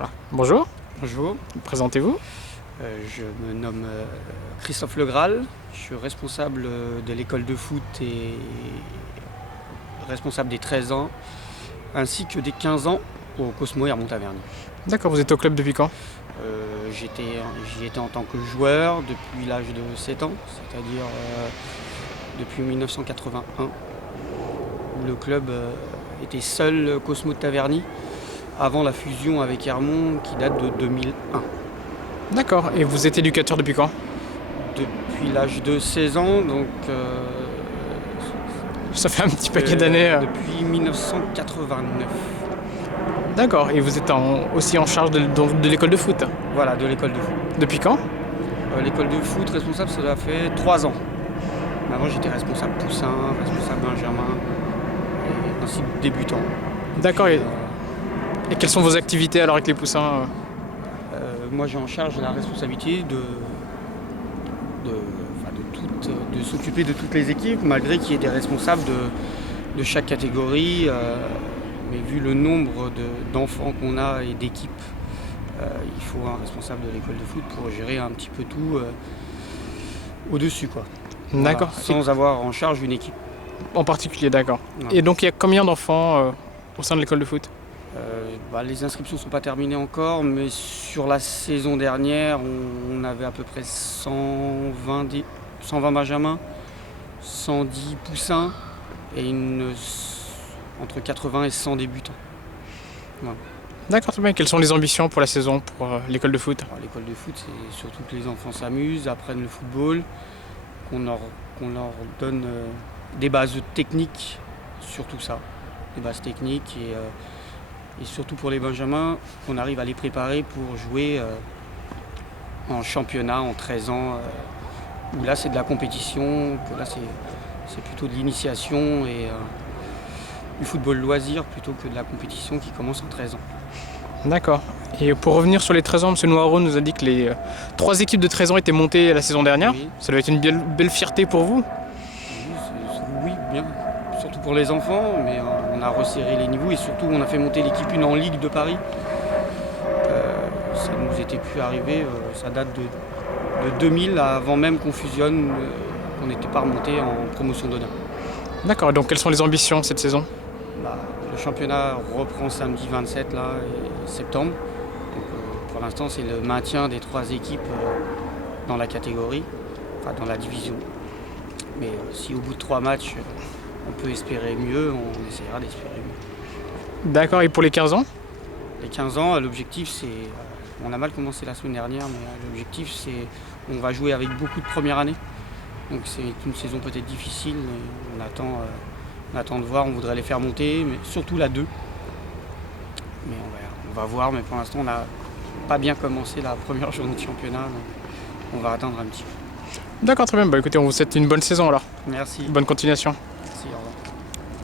Voilà. Bonjour, Bonjour, présentez-vous. je me nomme Christophe Legral, je suis responsable de l'école de foot et responsable des 13 ans ainsi que des 15 ans au Cosmo Hermont-Taverny. D'accord, vous êtes au club depuis quand? J'y étais en tant que joueur depuis l'âge de 7 ans, c'est-à-dire depuis 1981, où le club était seul Cosmo de Taverny avant la fusion avec Hermont qui date de 2001. D'accord, et vous êtes éducateur depuis quand? Depuis l'âge de 16 ans, donc Ça fait un petit paquet d'années. depuis 1989. D'accord, et vous êtes aussi en charge de l'école de foot. Voilà, de l'école de foot. Depuis quand? L'école de foot, responsable, ça fait 3 ans. Avant, j'étais responsable poussin, responsable benjamin, et ainsi que débutant. D'accord, Puis, et quelles sont vos activités alors avec les poussins? moi, j'ai en charge la responsabilité de s'occuper de toutes les équipes, malgré qu'il y ait des responsables de chaque catégorie. Mais vu le nombre d'enfants qu'on a et d'équipes, il faut un responsable de l'école de foot pour gérer un petit peu tout au-dessus, quoi. D'accord, Voilà, sans avoir en charge une équipe. en particulier, d'accord. Ouais. Et donc il y a combien d'enfants au sein de l'école de foot? Les inscriptions ne sont pas terminées encore, mais sur la saison dernière, on avait à peu près 120 benjamins, 110 poussins et entre 80 et 100 débutants. Voilà. D'accord, très bien. Quelles sont les ambitions pour la saison pour l'école de foot? Alors, l'école de foot, c'est surtout que les enfants s'amusent, apprennent le football, qu'on leur donne des bases techniques, surtout ça, des bases techniques et surtout pour les benjamins, qu'on arrive à les préparer pour jouer en championnat en 13 ans, où là c'est de la compétition, que là c'est plutôt de l'initiation et du football loisir plutôt que de la compétition qui commence en 13 ans. D'accord. Et pour revenir sur les 13 ans, M. Noireau nous a dit que les 3 équipes de 13 ans étaient montées la saison dernière. Oui. Ça doit être une belle fierté pour vous. Oui, bien, surtout pour les enfants, mais on a resserré les niveaux et surtout on a fait monter l'équipe 1 en Ligue de Paris. Ça ne nous était plus arrivé, ça date de 2000, avant même qu'on fusionne, qu'on n'était pas remonté en promotion d'honneur. D'accord, donc quelles sont les ambitions cette saison? Le championnat reprend samedi 27 septembre. Donc, pour l'instant, c'est le maintien des 3 équipes dans la catégorie, enfin dans la division. Mais si au bout de 3 matchs, on peut espérer mieux, on essaiera d'espérer mieux. D'accord, et pour les 15 ans? Les 15 ans, l'objectif c'est... on a mal commencé la semaine dernière, mais l'objectif c'est... on va jouer avec beaucoup de première année. Donc c'est une saison peut-être difficile, mais on attend de voir, on voudrait les faire monter, mais surtout la 2. Mais on va voir, mais pour l'instant on n'a pas bien commencé la première journée de championnat, donc on va attendre un petit peu. D'accord, très bien. Bah écoutez, on vous souhaite une bonne saison alors. Merci. Bonne continuation. Merci, au revoir.